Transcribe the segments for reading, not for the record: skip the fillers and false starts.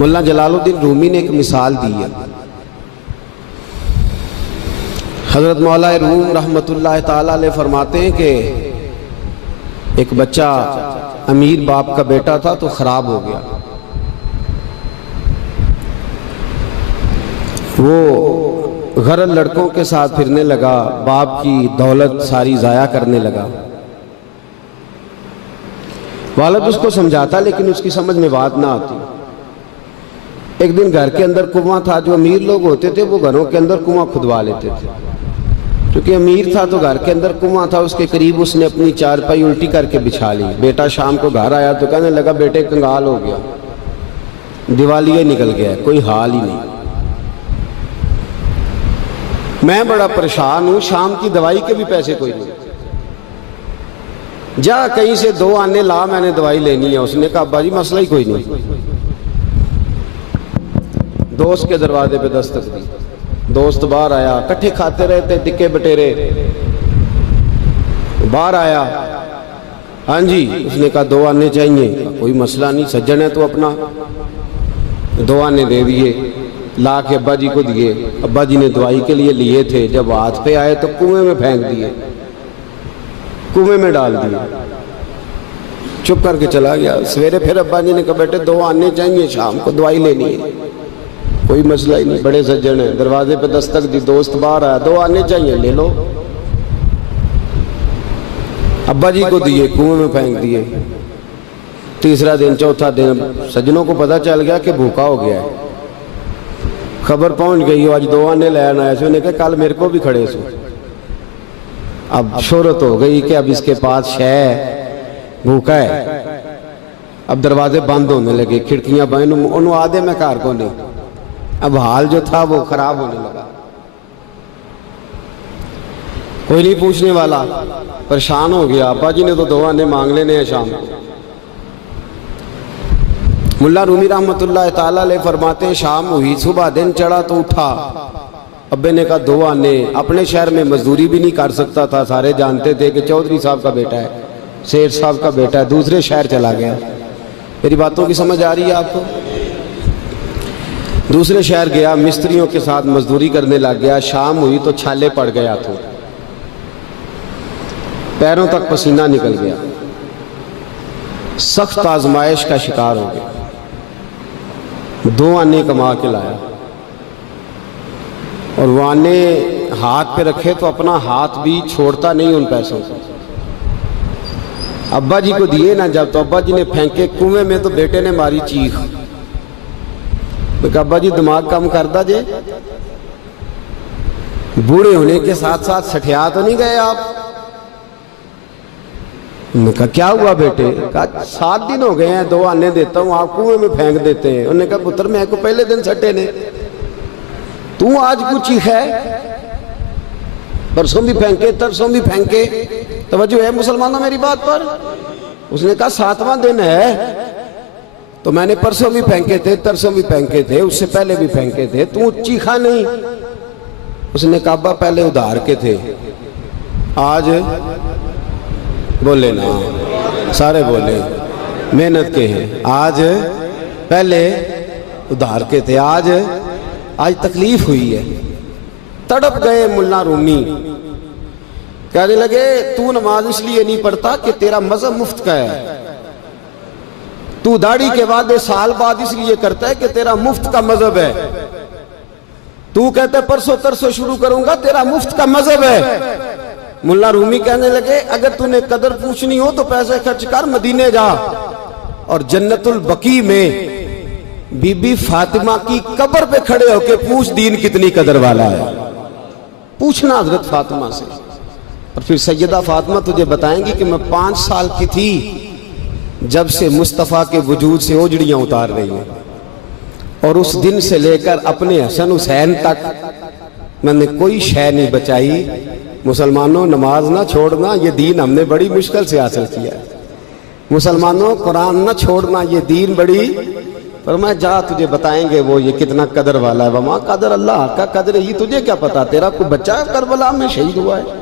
مولانا جلال الدین رومی نے ایک مثال دی ہے. حضرت مولا روم رحمۃ اللہ تعالیٰ علیہ فرماتے ہیں کہ ایک بچہ امیر باپ کا بیٹا تھا تو خراب ہو گیا. وہ غرض لڑکوں کے ساتھ پھرنے لگا، باپ کی دولت ساری ضائع کرنے لگا. والد اس کو سمجھاتا لیکن اس کی سمجھ میں بات نہ آتی. ایک دن گھر کے اندر کنواں تھا. جو امیر لوگ ہوتے تھے وہ گھروں کے اندر کنواں کھدوا لیتے تھے. کیونکہ امیر تھا تو گھر کے اندر کنواں تھا، اس کے قریب اس نے اپنی چارپائی الٹی کر کے بچھا لی. بیٹا شام کو گھر آیا تو کہنے لگا بیٹے کنگال ہو گیا، دیوالیہ نکل گیا، کوئی حال ہی نہیں. میں بڑا پریشان ہوں، شام کی دوائی کے بھی پیسے کوئی نہیں. جا کہیں سے 2 آنے لا، میں نے دوائی لینی ہے. اس نے کہا ابا جی مسئلہ ہی کوئی نہیں. دوست کے دروازے پہ دستک دی. دوست باہر آیا، کٹھے کھاتے رہتے ٹکے بٹیرے. باہر آیا، ہاں جی. اس نے کہا 2 آنے چاہیے. کوئی مسئلہ نہیں، سجن ہے تو اپنا. 2 آنے دے دیے، لا کے ابا جی کو دیے. ابا جی نے دوائی کے لیے لیے تھے، جب ہاتھ پہ آئے تو کنویں میں پھینک دیے، کنویں میں ڈال دیے. چپ کر کے چلا گیا. سویرے پھر ابا جی نے کہا بیٹے 2 آنے چاہیے، شام کو دوائی لینی ہے. کوئی مسئلہ ہی نہیں، بڑے سجن ہیں. دروازے پہ دستک دی، دوست باہر آیا، 2 آنے چاہیے، لے لو. ابا جی کو دیے، کنویں میں پھینک دیے. تیسرا دن، چوتھا دن، سجنوں کو پتہ چل گیا کہ بھوکا ہو گیا ہے. خبر پہنچ گئی آج 2 آنے لے آنا ہے. نے کہا کل میرے کو بھی کھڑے سو. اب شہرت ہو گئی کہ اب اس کے پاس شے بھوکا ہے. اب دروازے بند ہونے لگے، کھڑکیاں بند. انہوں آدھے میں کار کو نہیں. اب حال جو تھا وہ خراب ہونے لگا. کوئی نہیں پوچھنے والا، پریشان ہو گیا. ابا جی نے تو 2 آنے مانگ لینے ہیں شام کو. ملا رومی رحمۃ اللہ تعالیٰ علیہ فرماتے ہیں شام ہوئی، صبح دن چڑھا تو اٹھا. ابے نے کہا 2 آنے. اپنے شہر میں مزدوری بھی نہیں کر سکتا تھا، سارے جانتے تھے کہ چودھری صاحب کا بیٹا ہے، سیٹھ صاحب کا بیٹا ہے. دوسرے شہر چلا گیا. میری باتوں کی سمجھ آ رہی ہے آپ کو؟ دوسرے شہر گیا، مستریوں کے ساتھ مزدوری کرنے لگ گیا. شام ہوئی تو چھالے پڑ گیا تو پیروں تک پسینہ نکل گیا. سخت آزمائش کا شکار ہو گیا. 2 آنے کما کے لایا اور وہ آنے ہاتھ پہ رکھے تو اپنا ہاتھ بھی چھوڑتا نہیں ان پیسوں کو. ابا جی کو دیے نا جب، تو ابا جی نے پھینکے کنویں میں. تو بیٹے نے ماری چیخ. ابا جی دماغ کم کردا جے، بوڑھے ہونے کے ساتھ ساتھ سٹھیا تو نہیں گئے آپ؟ انہوں نے کہا کیا ہوا بیٹے؟ کہا 7 دن ہو گئے ہیں 2 آنے دیتا ہوں، آپ کنویں میں پھینک دیتے ہیں. انہوں نے کہا پتر میں کو پہلے دن سٹے نے، تو آج کچھ چیخ ہے؟ پرسوں بھی پھینکے، ترسوں بھی پھینکے. توجہ ہے مسلمانوں میری بات پر؟ اس نے کہا 7واں دن ہے تو میں نے پرسوں بھی پھینکے تھے، ترسوں بھی پھینکے تھے، اس سے پہلے بھی پھینکے تھے، تو چیخا نہیں. اس نے کہا ابا پہلے ادھار کے تھے، آج بولے نا، سارے بولے محنت کے ہیں. آج پہلے ادھار کے تھے، آج تکلیف ہوئی ہے. تڑپ گئے ملا رومی. کہنے لگے تو نماز اس لیے نہیں پڑھتا کہ تیرا مذہب مفت کا ہے. تو داڑھی کے وعدے سال بعد اس لیے کرتا ہے کہ تیرا مفت کا مذہب ہے. تو کہتا ہے پرسوں ترسوں شروع کروں گا، تیرا مفت کا مذہب ہے. ملا رومی کہنے لگے اگر تو نے قدر پوچھنی ہو تو پیسے خرچ کر مدینے جا اور جنت البقیع میں بی بی فاطمہ کی قبر پہ کھڑے ہو کے پوچھ دین کتنی قدر والا ہے. پوچھنا حضرت فاطمہ سے. اور پھر سیدہ فاطمہ تجھے بتائیں گی کہ میں 5 سال کی تھی جب سے مصطفیٰ کے وجود سے اوجڑیاں اتار رہی ہیں، اور اس دن سے لے کر اپنے حسن حسین تک میں نے کوئی شے نہیں بچائی. مسلمانوں نماز نہ چھوڑنا، یہ دین ہم نے بڑی مشکل سے حاصل کیا ہے. مسلمانوں قرآن نہ چھوڑنا، یہ دین بڑی. فرمایا جا تجھے بتائیں گے وہ یہ کتنا قدر والا ہے. وما قدر اللہ کا قدر ہی، تجھے کیا پتا؟ تیرا کوئی بچہ کربلا میں شہید ہوا ہے،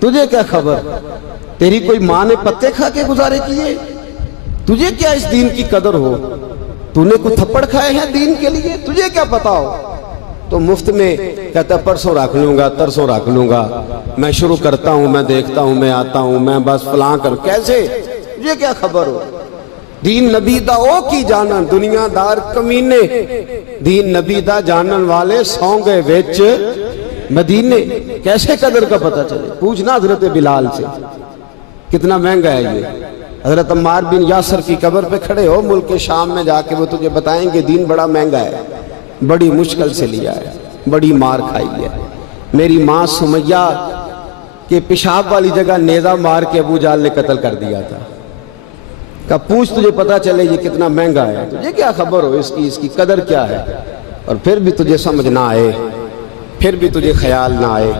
تجھے کیا خبر؟ تیری کوئی ماں نے پتے کھا کے گزارے کیے؟ تجھے کیا اس دین کی قدر ہو؟ تو نے کوئی تھپڑ کھائے ہیں دین کے لیے؟ تجھے کیا پتا ہو؟ تو مفت میں کہتا پرسوں رکھ لوں گا، ترسوں رکھ لوں گا، میں شروع کرتا ہوں، میں دیکھتا ہوں، میں آتا ہوں، میں بس فلاں کر. کیسے؟ تجھے کیا خبر ہو؟ دین نبی دا او کی جانن دنیا دار کمینے، دین نبی دا جانن والے سو گئے وچ مدینے. کیسے قدر کا پتہ چلے؟ پوچھنا حضرت بلال سے کتنا مہنگا ہے یہ. حضرت عمار بن یاسر کی قبر پہ کھڑے ہو ملک شام میں جا کے، وہ تجھے بتائیں گے دین بڑا مہنگا ہے، بڑی مشکل سے لیا ہے، بڑی مار کھائی ہے. میری ماں سمیہ کے پیشاب والی جگہ نیزہ مار کے ابو جہل نے قتل کر دیا تھا. کہ پوچھ تجھے پتا چلے یہ کتنا مہنگا ہے. تجھے کیا خبر ہو اس کی قدر کیا ہے؟ اور پھر بھی تجھے سمجھ نہ آئے، پھر بھی تجھے خیال نہ آئے.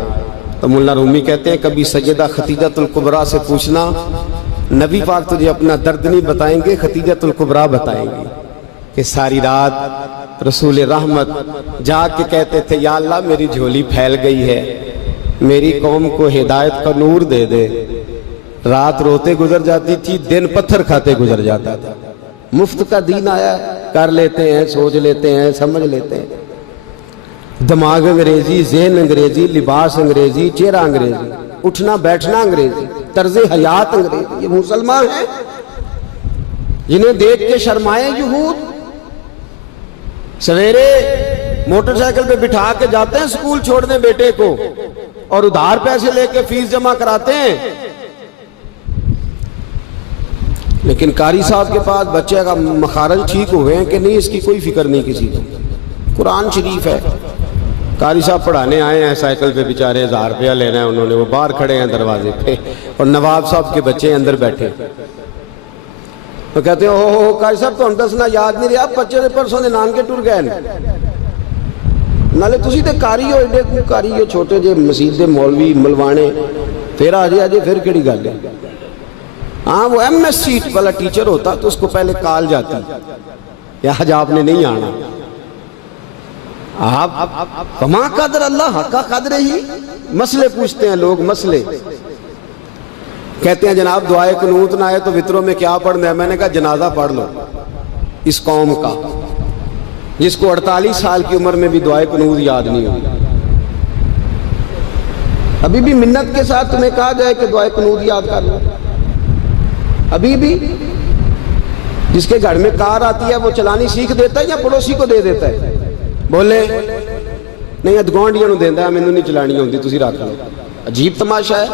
تو مولانا رومی کہتے ہیں کبھی سیدہ ختیجۃ الکبریٰ سے پوچھنا، نبی پاک تجھے اپنا درد نہیں بتائیں گے، ختیجۃ الکبریٰ بتائیں گے کہ ساری رات رسول رحمت جا کے کہتے تھے یا اللہ میری جھولی پھیل گئی ہے، میری قوم کو ہدایت کا نور دے دے. رات روتے گزر جاتی تھی، دن پتھر کھاتے گزر جاتا تھا. مفت کا دین آیا، کر لیتے ہیں، سوچ لیتے ہیں، سمجھ لیتے ہیں. دماغ انگریزی، ذہن انگریزی، لباس انگریزی، چہرہ انگریزی، اٹھنا بیٹھنا انگریزی، طرز حیات انگریزی. یہ مسلمان ہیں جنہیں دیکھ کے شرمائے یہود. سویرے موٹر سائیکل پہ بٹھا کے جاتے ہیں سکول چھوڑنے بیٹے کو، اور ادھار پیسے لے کے فیس جمع کراتے ہیں. لیکن قاری صاحب کے پاس بچے کا مخارج ٹھیک ہوئے ہیں کہ نہیں اس کی کوئی فکر نہیں کسی کو. قرآن شریف ہے، قاری صاحب پڑھانے آئے ہیں سائیکل پہ، بیچارے 1000 روپیہ لینا ہے انہوں نے، وہ باہر کھڑے ہیں دروازے پہ، اور نواب صاحب کے بچے اندر بیٹھے. تو کہتے ہیں اوہ قاری صاحب تو دسنا یاد نہیں رہا، بچے دے پرسوں دے نان کے ٹر گئے نالے تسی تے قاری ہو، ایڈے کو قاری ہو، چھوٹے جے مسجد دے مولوی ملوانے، پھر آ جائے پھر کیڑی گل ہے. ہاں وہ ایم ایس سیٹ والا ٹیچر ہوتا تو اس کو پہلے کال جاتی یا حج آپ نے نہیں آنا. آپ کما قدر اللہ حق کا قدر ہی. مسئلے پوچھتے ہیں لوگ، مسئلے کہتے ہیں جناب دعائے قنوت نہ آئے تو وطروں میں کیا پڑھنا ہے؟ میں نے کہا جنازہ پڑھ لو اس قوم کا جس کو 48 سال کی عمر میں بھی دعائے قنوت یاد نہیں ہوئی. ابھی بھی منت کے ساتھ تمہیں کہا جائے کہ دعائے قنوت یاد کر لو. ابھی بھی جس کے گھر میں کار آتی ہے وہ چلانی سیکھ دیتا ہے یا پڑوسی کو دے دیتا ہے؟ بولے نہیں ادگوانڈیاں نو دیندا ہے، مینوں نہیں چلانی ہوندی، تسی رکھ لو. عجیب تماشا ہے.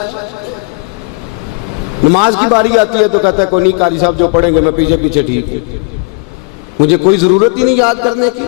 نماز کی باری آتی ہے تو کہتا ہے کوئی نہیں قاری صاحب جو پڑھیں گے میں پیچھے پیچھے ٹھیک ہوں، مجھے کوئی ضرورت ہی نہیں یاد کرنے کی.